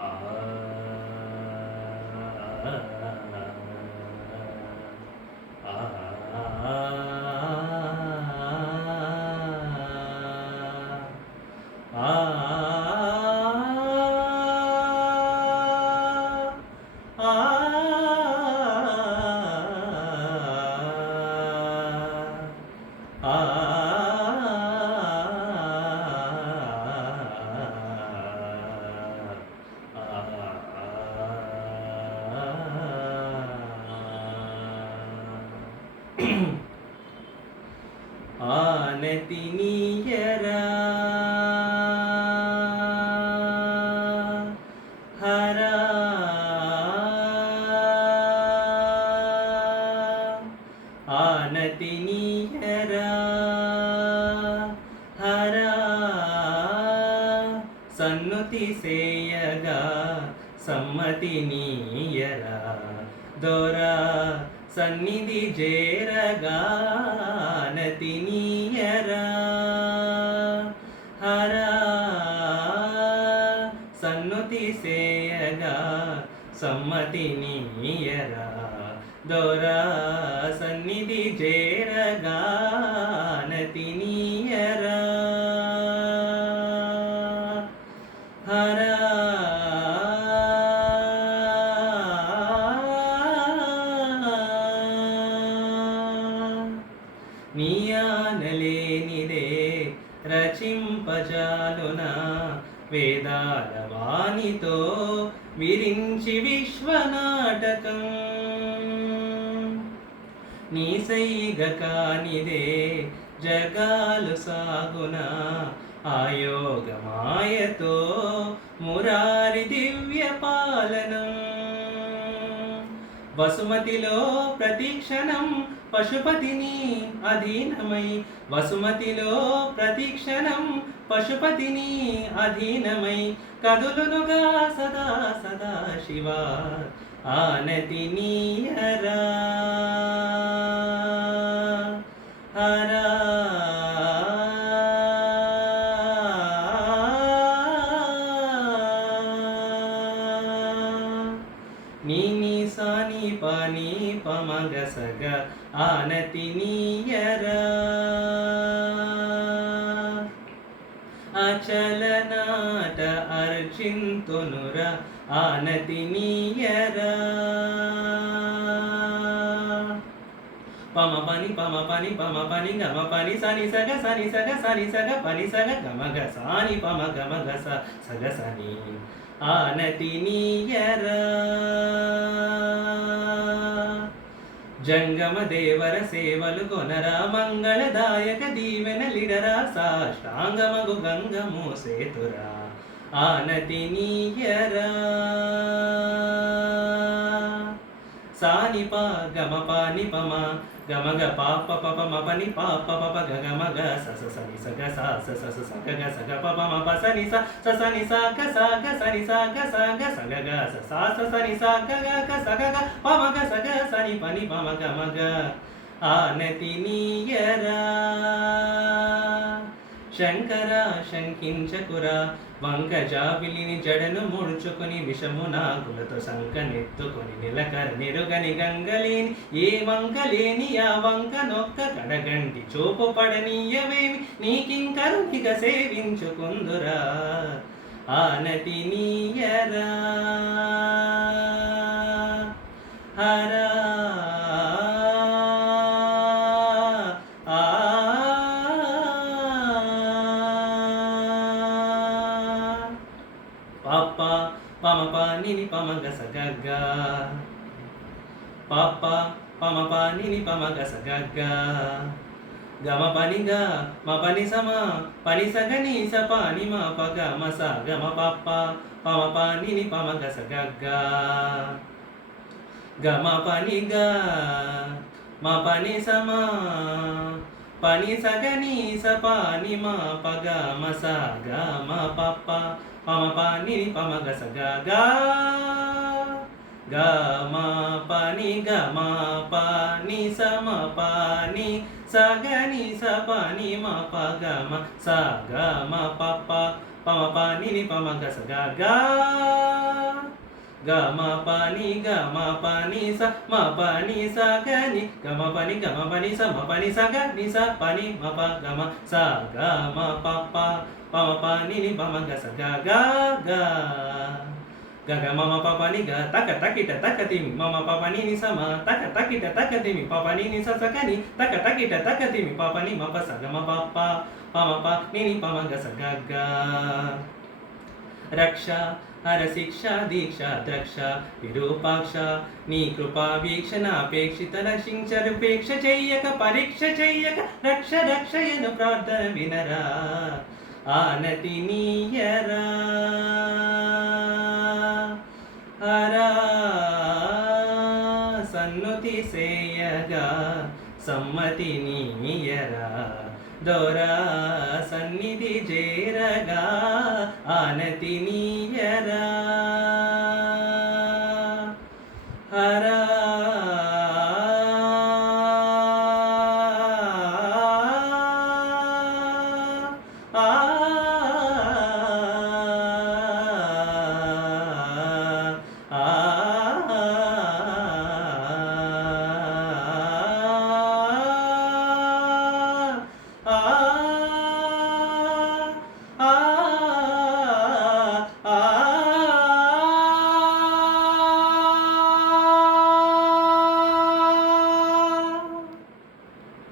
ఆ ఆనతి నీయరా హరా ఆనతి నీయరా హరా సన్నుతి సేయగా సమ్మతి నీయరా దొరా సన్నిధి చేరగా నతి నీయరా హరా సన్నుతి సేయగా సమ్మతి నీయరా దొరా సన్నిధి చేరగా నతి నీయరా హరా నీయానలేనిదే రచింపజాలున వేదాల వాణితో విరించి విశ్వనాటకం నీ సైగ కానిదే జగాలు సాగున ఆయోగమాయతో మురారి దివ్య పాలనం వసుమతిలో ప్రతిక్షణం పశుపతిని అధీనమై వసుమతిలో ప్రతిక్షణం పశుపతిని అధీనమై కదులునుగా సదా సదా శివ ఆనతి నీయరా హరా నీ సాని పాని పమగ సగ ఆనతి నీయరా అచలనాట అర్చింతునుర ఆనతి నీయరా పమ పని గమ పని సని సగ పని సగ గమ గ సాని పమ గమ గ సగ సని ఆనతి నీయరా జంగమ దేవర సేవలు కొనరా మంగళదాయక దీవెనలిడరా సాష్టాంగమగు గంగము సేతురా ఆనతి నీయరా సాని ప గమ పాని పమ గమగ పాప పప మపని పాప పప గమగ సస సని సగ స స సగ గ సగ పప మప సని స సని స గ స గ సని స గ స గ సగ గ స సని స గ గ గ సగ గ పమ గ సగ సని పని పమ గమగ ఆనతి నీయరా శంకర శంకించకురా వంక జాబిలిని జడను ముడుచుకొని విషము నాగులతో సంకనెత్తుకొని నిలకర నిరుగని గంగలేని ఏ వంక లేని ఆ వంక నొక్క కడగంటి చూపు పడనీయవేమి నీకింకరునిగ సేవించుకుందురా ఆనతి నీయరా హరా పాప పమ పాని పమ గస గగ్గ పాప పమ పాని పమ గస గగ్గ గమ పని గ మ పని సమ పని సగని స పాని మ ప గ మ స గ మ పాప పమ పాని పమ గస గగ్గ గమ పని గ మ పని సమ పని సగని స పాని మ ప గ మ స గ మ పాప పమ పాని పమ గ స గ గ గ మ పాని గ మ పాని స మ పాని స గ ని స పాని మ ప గ మ స గ మ ప ప పమ పాని పమ గ స గ గ గ మ పని గ మ పని స మ పని స గ ని గ మ పని స మ పని స గ ని స పని మ ప గ మ స గ మ ప ప ప మ ప ని ని ప మ గ స గ గ గ గ గ మ మ ప ప ని గ తక తకిట తక తిమి మ మ ప ప ని ని స మ తక తకిట తక తిమి ప ప ని ని స స క ని తక తకిట తక తిమి ప ప ని మ ప స గ మ ప ప ప మ ప ని ని ప మ గ స గ గ రక్ష హర శిక్ష దీక్ష ద్రక్ష విరూపాక్ష నీ కృపా వీక్షణాపేక్షిత రక్షించరుపేక్ష చెయ్యక పరీక్ష చెయ్యక రక్ష రక్షయను ప్రార్థన వినరా ఆనతి నీయరా హరా సన్నుతి సేయగా సమ్మతి నీయరా దొరా సన్నిధి చేరగా ఆనతి నీయరా